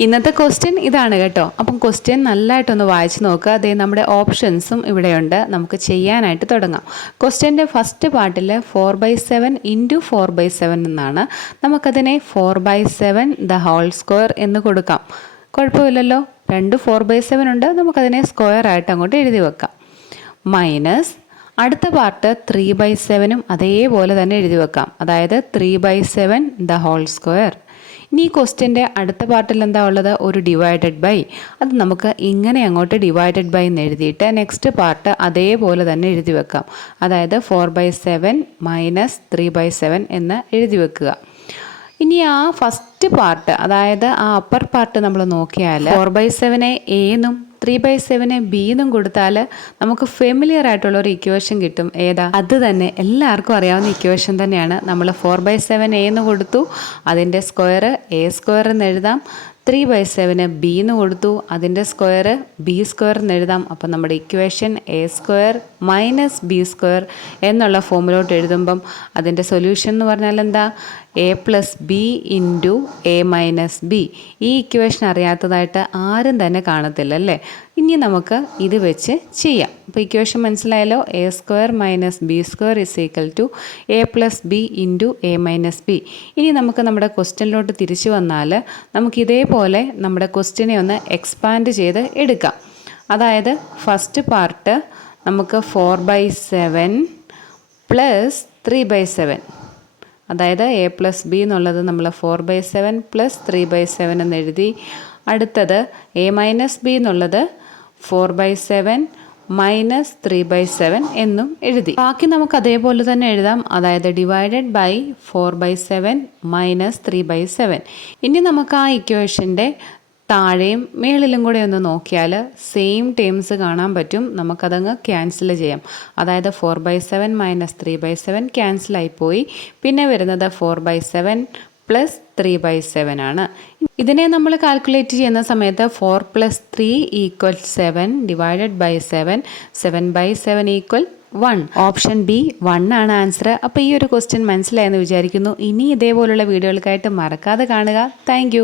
ഇന്നത്തെ ക്വസ്റ്റ്യൻ ഇതാണ് കേട്ടോ. അപ്പം ക്വസ്റ്റ്യൻ നല്ലതായിട്ടൊന്ന് വായിച്ച് നോക്കുക. അതേ നമ്മുടെ ഓപ്ഷൻസും ഇവിടെയുണ്ട്. നമുക്ക് ചെയ്യാനായിട്ട് തുടങ്ങാം. ക്വസ്റ്റ്യൻ്റെ ഫസ്റ്റ് പാർട്ടിൽ 4/7 ഇൻറ്റു 4/7 എന്നാണ്. നമുക്കതിനെ 4/7 ദ ഹോൾ സ്ക്വയർ എന്ന് കൊടുക്കാം. കുഴപ്പമില്ലല്ലോ, രണ്ട് 4/7 ഉണ്ട്. നമുക്കതിനെ സ്ക്വയർ ആയിട്ട് അങ്ങോട്ട് എഴുതി വെക്കാം. മൈനസ് അടുത്ത പാർട്ട് 3/7 അതേപോലെ തന്നെ എഴുതി വെക്കാം. അതായത് 3/7 ദ ഹോൾ സ്ക്വയർ. ഇനി ഈ ക്വസ്റ്റ്യൻ്റെ അടുത്ത പാർട്ടിൽ എന്താ ഉള്ളത്? ഒരു ഡിവൈഡഡ് ബൈ. അത് നമുക്ക് ഇങ്ങനെ അങ്ങോട്ട് ഡിവൈഡഡ് ബൈ എന്ന് എഴുതിയിട്ട് നെക്സ്റ്റ് പാർട്ട് അതേപോലെ തന്നെ എഴുതി വെക്കാം. അതായത് 4/7 മൈനസ് 3/7 എന്ന് എഴുതി വെക്കുക. ഇനി ആ ഫസ്റ്റ് പാർട്ട്, അതായത് ആ അപ്പർ പാർട്ട് നമ്മൾ നോക്കിയാൽ 4/7 എന്നും 3/7 ബി എന്നും കൊടുത്താൽ നമുക്ക് ഫെമിലിയർ ആയിട്ടുള്ള ഒരു ഇക്വേഷൻ കിട്ടും. ഏതാ? അത് തന്നെ എല്ലാവർക്കും അറിയാവുന്ന ഇക്വേഷൻ തന്നെയാണ്. നമ്മൾ 4/7 എന്ന് കൊടുത്തു, അതിൻ്റെ സ്ക്വയർ A² എന്ന് എഴുതാം. 3/7 ബി എന്ന് കൊടുത്തു, അതിൻ്റെ സ്ക്വയർ B² എന്ന് എഴുതാം. അപ്പം നമ്മുടെ ഇക്വേഷൻ A² മൈനസ് B² എന്നുള്ള ഫോമിലോട്ട് എഴുതുമ്പം അതിൻ്റെ സൊല്യൂഷൻ എന്ന് പറഞ്ഞാൽ എന്താ? A+B into A - B. ഈ ഇക്വേഷൻ അറിയാത്തതായിട്ട് ആരും തന്നെ കാണത്തില്ല അല്ലേ? ഇനി നമുക്ക് ഇത് വെച്ച് ചെയ്യാം. അപ്പോൾ ഇക്വേഷൻ മനസ്സിലായല്ലോ. A² minus B² is equal to A+B into A - B. ഇനി നമുക്ക് നമ്മുടെ ക്വസ്റ്റ്യനിലോട്ട് തിരിച്ചു വന്നാൽ നമുക്ക് ഇതേപോലെ നമ്മുടെ ക്വസ്റ്റ്യനെ ഒന്ന് എക്സ്പാൻഡ് ചെയ്ത് എടുക്കാം. അതായത് ഫസ്റ്റ് പാർട്ട് നമുക്ക് 4/7 പ്ലസ് 3/7, അതായത് A+B എന്നുള്ളത് നമ്മൾ 4/7 പ്ലസ് 3/7 എന്ന് എഴുതി. അടുത്തത് A - B എന്നുള്ളത് 4/7 മൈനസ് 3/7 എന്നും എഴുതി. ബാക്കി നമുക്ക് അതേപോലെ തന്നെ എഴുതാം. അതായത് ഡിവൈഡഡ് ബൈ 4/7 മൈനസ് 3/7. ഇനി നമുക്ക് ആ ഇക്വേഷൻ്റെ താഴെയും മേളിലും കൂടെ ഒന്ന് നോക്കിയാൽ സെയിം ടേംസ് കാണാൻ പറ്റും. നമുക്കതങ്ങ് ക്യാൻസൽ ചെയ്യാം. അതായത് 4/7 മൈനസ് 3/7 ക്യാൻസലായിപ്പോയി. പിന്നെ വരുന്നത് 4/7 പ്ലസ് 3/7 ആണ്. ഇതിനെ നമ്മൾ കാൽക്കുലേറ്റ് ചെയ്യുന്ന സമയത്ത് 4 + 3 = 7 ഡിവൈഡഡ് ബൈ 7, 7/7 = 1. ഓപ്ഷൻ ബി 1 ആണ് ആൻസർ. അപ്പോൾ ഈ ഒരു ക്വസ്റ്റ്യൻ മനസ്സിലായെന്ന് വിചാരിക്കുന്നു. ഇനി ഇതേപോലുള്ള വീഡിയോകൾക്കായിട്ട് മറക്കാതെ കാണുക. താങ്ക്